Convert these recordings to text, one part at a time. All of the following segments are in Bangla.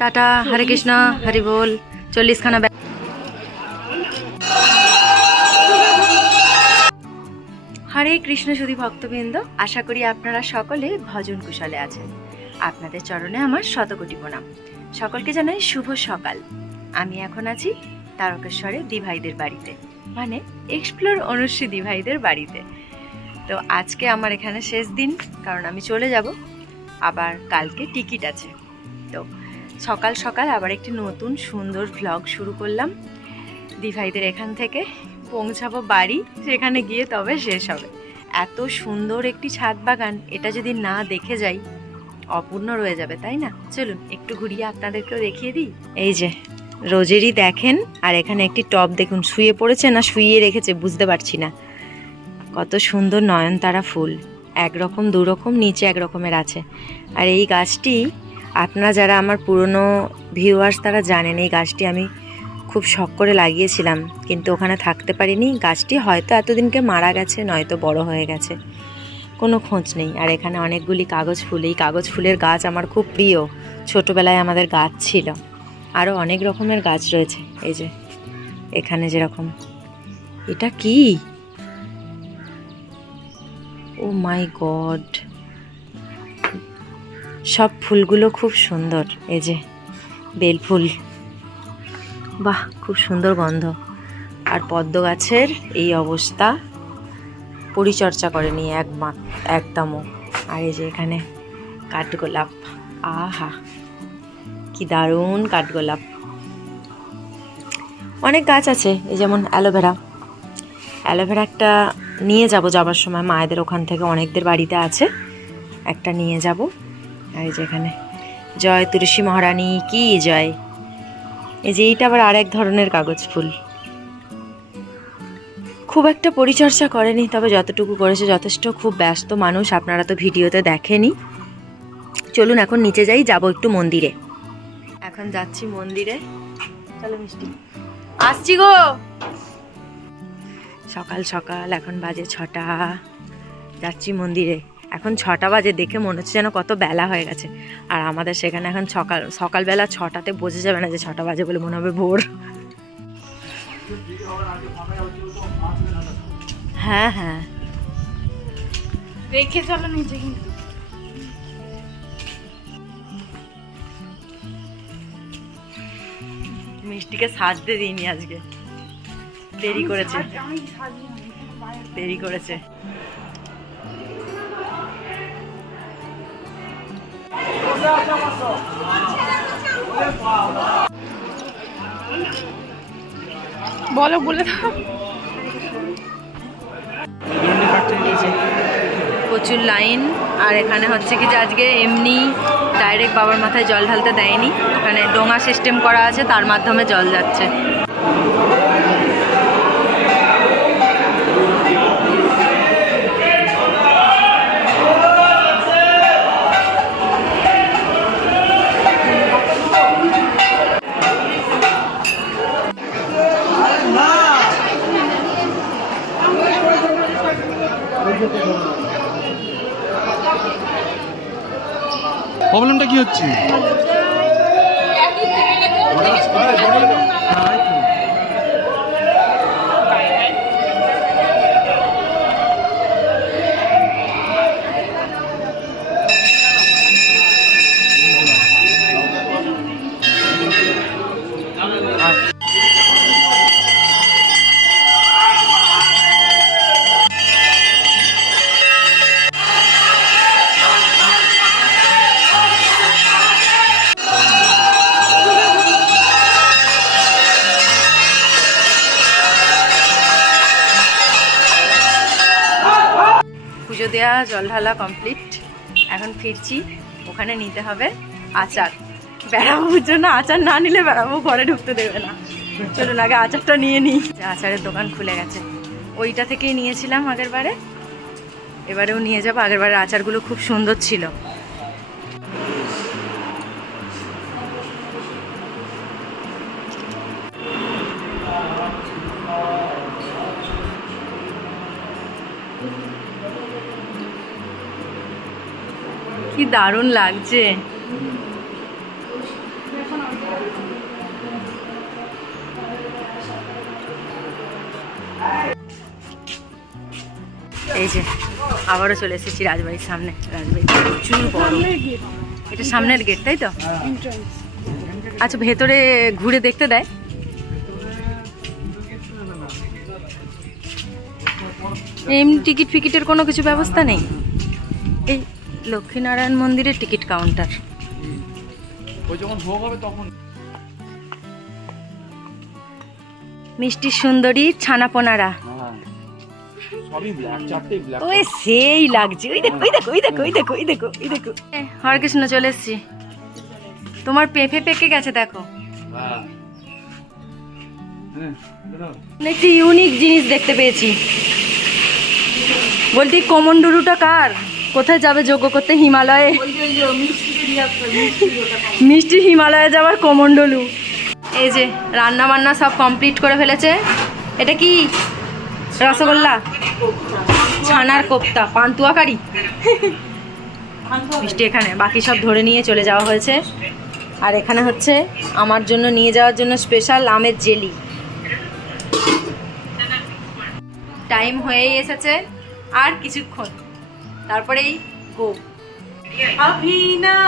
টাটা, হরে কৃষ্ণ, হরি বল। 40খানা হরে কৃষ্ণ সুধী ভক্তবৃন্দ, আশা করি আপনারা সকলে ভজন কুশলে আছেন। আপনাদের চরণে আমার শতকোটি প্রণাম। সকলকে জানাই শুভ সকাল। আমি এখন আছি তারকেশ্বরে দিভাইদের বাড়িতে, মানে এক্সপ্লোর অনুশ্রী দিভাইদের বাড়িতে। তো আজকে আমার এখানে শেষ দিন, কারণ আমি চলে যাব, আবার কালকে টিকিট আছে। তো সকাল সকাল আবার একটি নতুন সুন্দর ভ্লগ শুরু করলাম। দিভাইদের এখান থেকে পৌঁছাবো বাড়ি, সেখানে গিয়ে তবে শেষ হবে। এত সুন্দর একটি ছাদ বাগান, এটা যদি না দেখে যাই অপূর্ণ রয়ে যাবে, তাই না? চলুন একটু ঘুরিয়ে আপনাদেরকেও দেখিয়ে দিই। এই যে রোজেরই দেখেন, আর এখানে একটি টব দেখুন, শুয়ে পড়েছে না শুইয়ে রেখেছে বুঝতে পারছি না। কত সুন্দর নয়নতারা ফুল, একরকম দুরকম, নিচে একরকমের আছে। আর এই গাছটি আপনারা যারা আমার পুরনো ভিউয়ার্স তারা জানেন, এই গাছটি আমি খুব শখ করে লাগিয়েছিলাম, কিন্তু ওখানে থাকতে পারিনি। গাছটি হয়তো এতদিনকে মারা গেছে, নয়তো বড় হয়ে গেছে, কোনো খোঁজ নেই। আর এখানে অনেকগুলি কাগজ ফুল, এই কাগজ ফুলের গাছ আমার খুব প্রিয়, ছোটোবেলায় আমাদের গাছ ছিল। আরও অনেক রকমের গাছ রয়েছে, এই যে এখানে যেরকম, এটা কি, ও মাই গড, সব ফুলগুলো খুব সুন্দর। এই যে বেল ফুল, বাহ খুব সুন্দর গন্ধ। আর পদ্ম গাছের এই অবস্থা, পরিচর্যা করেনি একদমও। আর এই যে এখানে কাঠগোলাপ, আহা কি দারুণ কাঠগোলাপ। অনেক গাছ আছে, এই যেমন অ্যালোভেরা একটা নিয়ে যাব যাবার সময়, মায়েদের ওখান থেকে অনেকদের বাড়িতে আছে, একটা নিয়ে যাব। আর এই যে এখানে জয় তুলসী মহারানী কি জয়। এই যে এইটা আবার আরেক ধরনের কাগজ ফুল, খুব একটা পরিচর্যা করেনি, তবে যতটুকু করেছে যথেষ্ট। খুব ব্যস্ত মানুষ, আপনারা তো ভিডিওতে দেখেনি। চলুন এখন নিচে যাই, যাব একটু মন্দিরে। এখন যাচ্ছি মন্দিরে, চলো মিষ্টি, আসছি গো। সকাল সকাল এখন বাজে 6টা, যাচ্ছি মন্দিরে। এখন 6টা বাজে, দেখে মনে হচ্ছে যেন কত বেলা হয়ে গেছে। আর আমাদের সেখানে এখন সকালবেলা 6টাতে বোঝা যাবে না যে 6টা বাজে বলে, মনে হবে ভোর। হ্যাঁ হ্যাঁ, দেখে চলো নিচে। কিন্তু মিষ্টিকে সাজতে দিইনি আজকে, দেরি করেছে। বলো, বলে দাও। প্রচুর লাইন। আর এখানে হচ্ছে কি যে আজকে এমনি ডাইরেক্ট বাবার মাথায় জল ঢালতে দেয়নি, এখানে ডোঙা সিস্টেম করা আছে, তার মাধ্যমে জল যাচ্ছে। প্রবলেমটা কি হচ্ছে? পুজো দেওয়া, জল ঢালা কমপ্লিট। এখন ফিরছি, ওখানে নিতে হবে আচার। বেড়াবাবুর জন্য আচার না নিলে বেড়াবাবু ঘরে ঢুকতে দেবে না। চলুন আগে আচারটা নিয়ে নিই। আচারের দোকান খুলে গেছে, ওইটা থেকেই নিয়েছিলাম আগের বারে, এবারেও নিয়ে যাবো। আগের বারের আচারগুলো খুব সুন্দর ছিল। কি দারুণ লাগছে। এই যে আবারও চলে এসেছি রাজবাড়ির সামনে। রাজবাড়ি প্রচুর বড়। এটা সামনের গেট, তাই তো? আচ্ছা, ভেতরে ঘুরে দেখতে দেয়? এমনি টিকিট ফিকিটের কোনো কিছু ব্যবস্থা নেই? এই লক্ষ্মীনারায়ণ মন্দিরের টিকিট কাউন্টার। ওই যখন ভোগ হবে তখন মিষ্টি সুন্দরী ছানাপোনারা। সবই ব্ল্যাক, চারটেই ব্ল্যাক। ওই সেই লাগছে। ওই দেখো, ওই দেখো, ওই দেখো, ওই দেখো, ওই দেখো, ওই দেখো। হরে কৃষ্ণ, চলে এসছি। তোমার পেঁপে পেকে গেছে, দেখো। একটি ইউনিক জিনিস দেখতে পেয়েছি। বলতি কমন্ডলুটা কার? কোথায় যাবে যোগ্য করতে? হিমালয়ে। মিষ্টি হিমালয়ে যাওয়ার কমন্ডলু। এই যে রান্না বান্না সব কমপ্লিট করে ফেলেছে। এটা কি? রসগোল্লা, ছানার কোপ্তা, পান্তুয়া কারি। মিষ্টি এখানে, বাকি সব ধরে নিয়ে চলে যাওয়া হয়েছে। আর এখানে হচ্ছে আমার জন্য নিয়ে যাওয়ার জন্য স্পেশাল আমের জেলি। টাইম হয়েই এসেছে, আর কিছুক্ষণ তারপরেই গো। अभी ना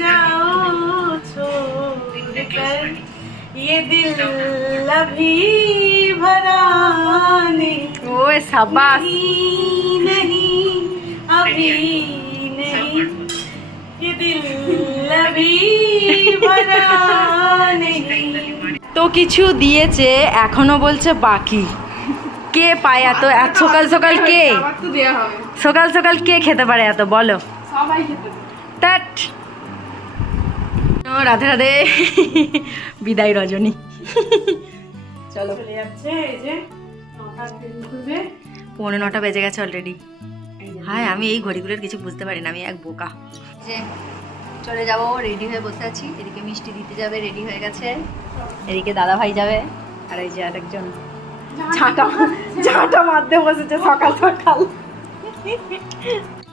जाओ छोड़कर ये दिल अभी भरा नहीं ও সাবাস। नहीं अभी नहीं ये दिल अभी भरा नहीं। তো কিছু দিয়েছে, এখনো বলছে বাকি। কে পায় এত? এত সকাল সকাল কে? আবার তো দেয়া হবে, সকাল সকাল কে খেতে পারে এত, বলো? সবাই খেতে দেবে। টাট। রাধে রাধে। বিদায় রজনী। চলো। চলে যাচ্ছে, এই যে 9টা ট্রেন খুলবে। 9:45 বেজে গেছে অলরেডি। হায়, আমি এই ঘড়িগুলোর কিছু বুঝতে পারি না, আমি এক বোকা। যে চলে যাব, রেডি হয়ে বসে আছি। এদিকে মিষ্টি দিতে যাবে, রেডি হয়ে গেছে। এদিকে দাদা ভাই যাবে। আর এই যে আরেকজন ঝাঁটা মারতে বসেছে সকাল সকাল।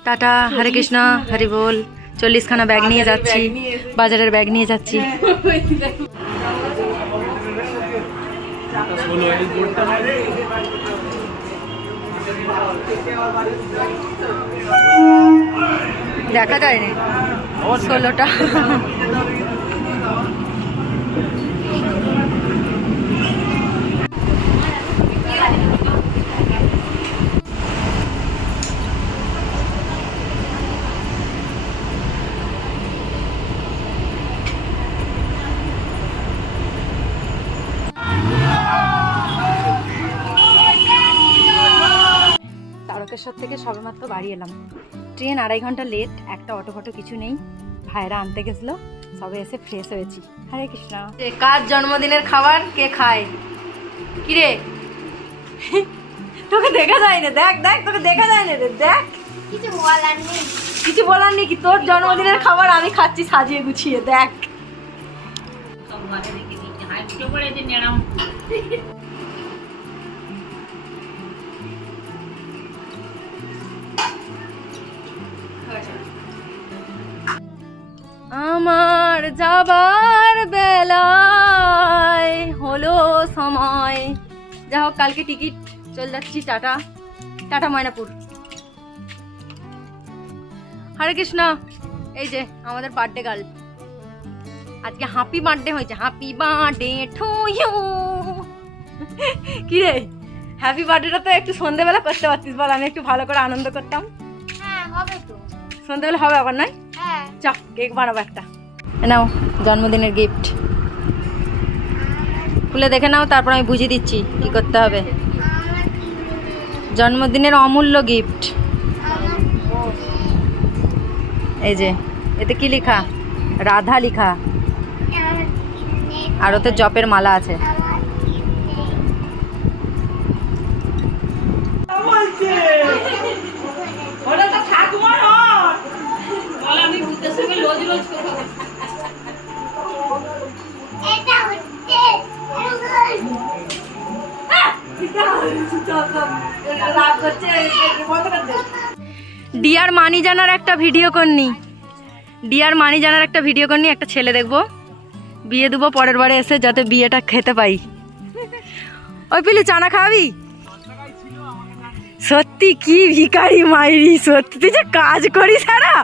টাটা, হরে কৃষ্ণ, হরি বল। 40খানা ব্যাগ নিয়ে যাচ্ছি, বাজারের ব্যাগ নিয়ে যাচ্ছি। দেখা যায়নি 16টা। তারকেশ্বর থেকে সবেমাত্র বাড়ি এলাম। ট্রেন 2.5 ঘন্টা লেট, একটা অটো ফটো কিছু নেই। ভাইরা আনতে গেছিলো, সবে এসে ফ্রেশ হয়েছি। হরে কৃষ্ণ। কার জন্মদিনের খাবার কে খায়? কিরে, তোকে দেখা যায় না? দেখ দেখ, তোকে দেখা যায় না রে, দেখ। কিছু বলার নেই, কিছু বলার নেই কি? তোর জন্মদিনের খাবার আমি খাচ্ছি সাজিয়ে গুছিয়ে, দেখ। আমার যাবার বেলায় হলো সময়। যা হোক, কালকে টিকিট, চল যাচ্ছি। Tata tata Maynapur. হরে কৃষ্ণ। এই যে আমাদের বার্থডে গার্ল, আজকে হ্যাপি বার্থডে হয়েছে। Happy birthday to you. কি রে, হ্যাপি বার্থডেটা তো একটু সন্ধ্যেবেলা করতে পারতিস, বল? আমি একটু ভালো করে আনন্দ করতাম। হ্যাঁ হবে তো, সন্ধ্যেবেলা হবে আবার, নয়? হ্যাঁ। চ, কেক বানাবো একটা। নাও জন্মদিনের গিফট, খুলে দেখে নাও, তারপর আমি বুঝিয়ে দিচ্ছি কি করতে হবে। জন্মদিনের অমূল্য গিফট। এই যে এতে কি লেখা? রাধা লেখা, আর ওতে জপের মালা আছে। ডিয়ার মানি জানার একটা ভিডিও করনি, ডিয়ার মানি জানার একটা ভিডিও করনি। একটা ছেলে দেখবো, বিয়ে দেবো পরের বারে এসে, যাতে বিয়েটা খেতে পাই। ওই পিলু, চানা খাওয়াবি? সত্যি কি ভিখারি মাইরি, সত্যি তুই যে কাজ করিস সারা,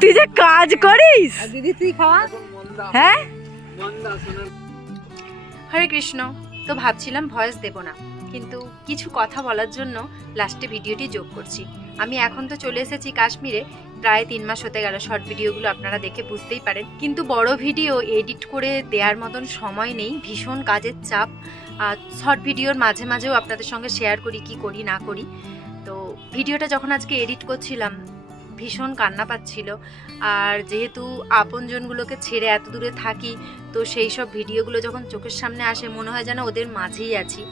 তুই যে কাজ করিস। দিদি তুই খাওয়া। হ্যাঁ, হরে কৃষ্ণ। তো ভাবছিলাম ভয়েস দেব না, কিন্তু কিছু কথা বলার জন্য লাস্টে ভিডিওটি যোগ করছি। আমি এখন তো চলে এসেছি কাশ্মীরে, প্রায় 3 মাস হতে গেল। শর্ট ভিডিওগুলো আপনারা দেখে বুঝতেই পারেন, কিন্তু বড় ভিডিও এডিট করে দেওয়ার মতন সময় নেই, ভীষণ কাজের চাপ। শর্ট ভিডিওর মাঝে মাঝেও আপনাদের সঙ্গে শেয়ার করি কি করি না করি। তো ভিডিওটা যখন আজকে এডিট করছিলাম ভীষণ কান্না পাচ্ছিল। আর যেহেতু আপনজনগুলোকে ছেড়ে এত দূরে থাকি, তো সেই সব ভিডিওগুলো যখন চোখের সামনে আসে মনে হয় যেন ওদের মাঝেই আছি।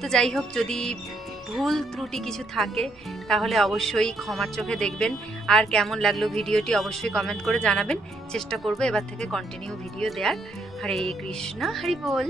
তো যাই হোক, যদি ভুল ত্রুটি কিছু থাকে তাহলে অবশ্যই ক্ষমার চোখে দেখবেন। আর কেমন লাগলো ভিডিওটি অবশ্যই কমেন্ট করে জানাবেন। চেষ্টা করবো এবার থেকে কন্টিনিউ ভিডিও দেওয়ার। হরে কৃষ্ণ, হরি বল।